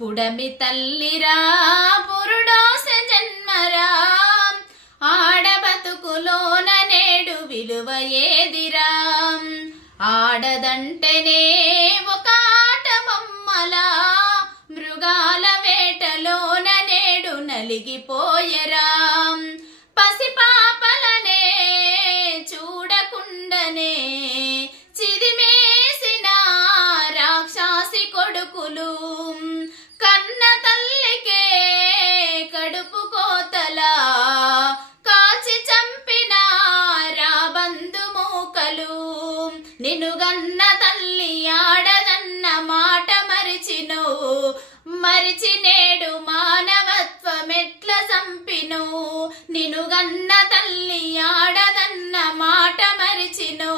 పుడమి తల్లిరా పురుడోసె జన్మరా ఆడబతుకులోన నేడు విలువ ఏదిరా ఆడదంటేనే ఒక ఆట బొమ్మలా మృగాల వేటలోన నేడు నలిగిపోయెరా పసిపాపలనే చూడకుండనే చిదిమేసిన రాక్షసి కొడుకులు కన్న తల్లికే కడుపు కోతలా కాచి చంపిన రాబందు మూకలు నినుగన్న తల్లి ఆడదన్న మాట మరిచిను మరిచి నేడు మానవత్వమెట్ల చంపిను నినుగన్న తల్లి ఆడదన్న మాట మరిచిను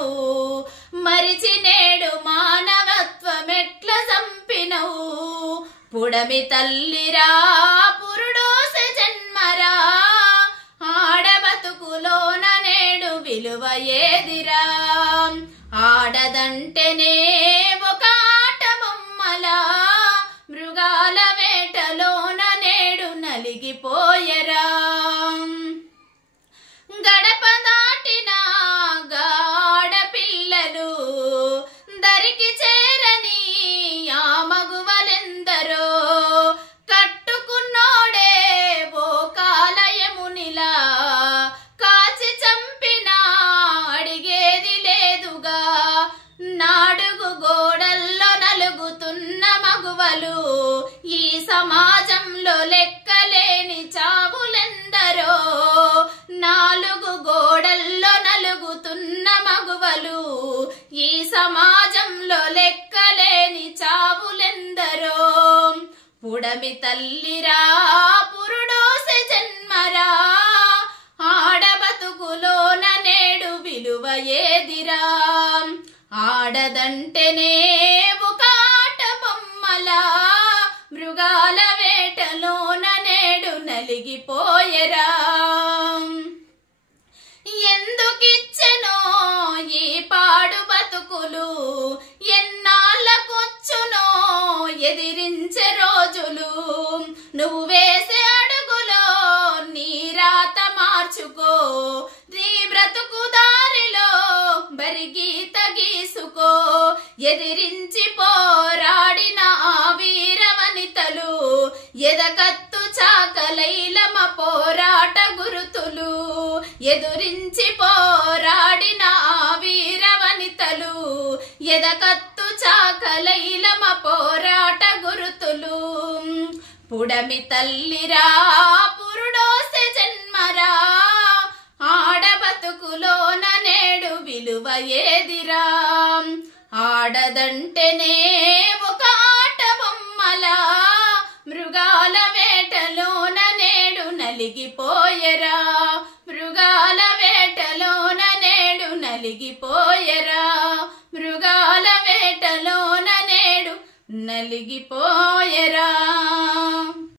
మరిచి నేడు మానవత్వమెట్ల చంపిను పుడమి తల్లిరా పురుడోసె జన్మరా ఆడబతుకులోన నేడు విలువ ఏదిరా ఆడదంటేనే ఒక ఆట బొమ్మలా మృగాల వేటలోన నేడు నలిగిపోయెరా గడప దాటిన ఆడపిల్లలు దరికి చేరని ఆ మగువలెందరో కట్టుకున్నోడే ఓ కాలయమునిలా కాచి చంపిన అడిగేది లేదుగా నాడుగు గోడల్లో నలుగుతున్న మగువలు ఈ సమాజంలో లెక్కలేని చావులెందరో నాలుగు గోడల్లో నలుగుతున్న మగువలు ఈ సమాజంలో లెక్కలేని చావులెందరో పుడమి తల్లిరా పురుడోసె జన్మరా ఆడబతుకులోన నేడు విలువ ఏదిరా ఆడదంటేనే ఒక ఆట బొమ్మలా మృగాల వేటలోన నేడు నలిగిపోయెరా ఎందుకిచ్చెనో ఈ పాడు బతుకులు ఎన్నాళ్ళకొచ్చునో ఎదిరించే రోజులు నువ్వు వేసే అడుగులో నీ రాత మార్చుకో నీ బ్రతుకు దారిలో బరిగీత గీసుకో ఎదిరించి పోరాడిన ఆ వీరవనితలు ఎదకత్తు చాకలైలమ పోరాట గురుతులు ఎదురించి పోరాడిన ఆ వీరవనితలు ఎదకత్తు చాకలైలమ పోరాట గురుతులు పుడమి తల్లిరా పురుడోసె జన్మరా ఆడబతుకులోన నేడు విలువ ఏదిరా ఆడదంటేనే ఒక ఆట బొమ్మలా మృగాల వేటలోన నేడు నలిగిపోయెరా మృగాల వేటలోన నేడు నలిగిపోయెరా మృగాల వేటలోన నేడు నలిగిపోయెరా।